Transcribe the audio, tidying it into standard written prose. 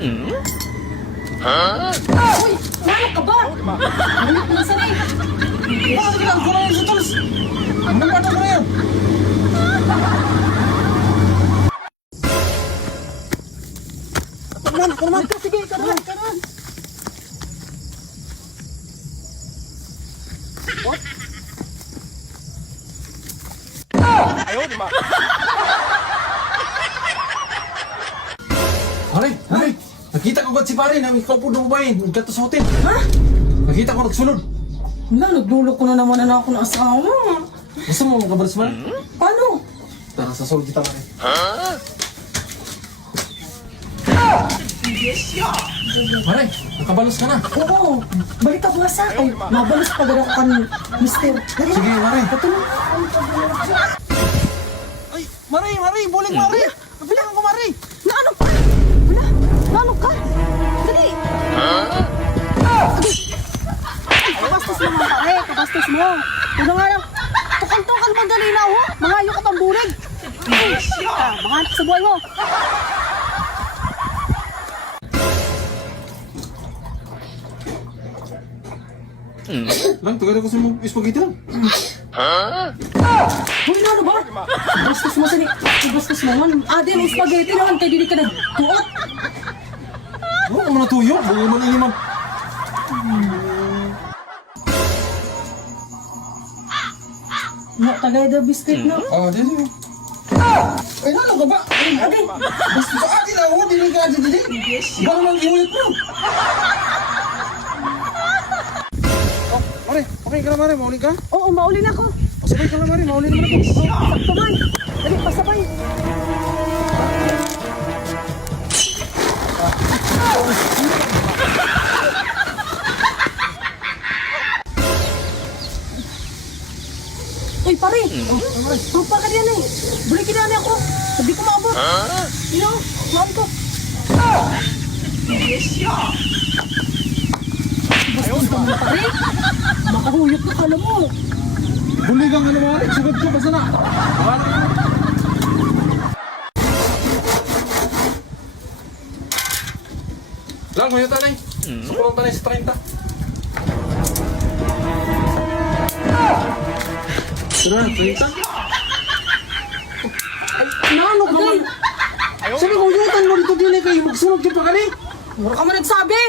Uy! Ano ka ba? Ulit na sana eh. Bakit kailangan ko na yun sa tulos? Magpata ko na yan. Ako naman. Sige, ikaw naman. Pare, nakita ko si pare na may kaupo na babae. Nagkato sa hotel. Ha? Nakita ko nagsunod. Wala, nagdulog ko na naman na ako ng asawa. Gusto mo makabalas man? Paano? Tara, sasulod kita pare. Pare, nakabalos ka na. Oo, balik ka buwasa. Ay, mabalas pa gano'n ako kan mister. Dali Sige, na. pare. Patulong. Ay, Mari, buling Mari. Kabilangan ko Mari. Na ano ka? Wala, naano ka? Dali. Ay, kabastos mo mga pare, kabastos mo. Ano nga lang, tukal-tukal mo dali na, oh. Mangayo ka pang bulig. Mga anak sa buhay mo. Lang, tagal ako sa mga spaghetti lang. Uy, na ano ba? Bastos mo sani. Bastos mo man. Adi, may spaghetti naman. Kaya dili ka nagtuot. Oo, naman natuyo. Buo man ini man. No, tagay daw biscuit, no? Dito. Ay, ano ka ba? Adi, Basta sa akin ako, dili ka dito. Ba naman iulit mo? Mare, okay ka na Mare, mauli ka? oo, maulin ako. Pasabay ka na Mare, mauli naman ako. Sakto man. Dali, pasabay. Uy, pare. Rupa ka diyan eh. Bulikin na ako. Sabi ko maabot. You know, maabot ko. Bastos ka mo, pare. Makahuyot ka, kala mo. Buli kang ano Mare, sugod ko, basta na. Bahala ka na. Lang, ngayon tanay. Sukulong tanay sa 30. Tara, 30. Ano ka man? Sabi ko, yutan mo dito din kayo, magsunod ka pa kani. Mura ka man nagsabi.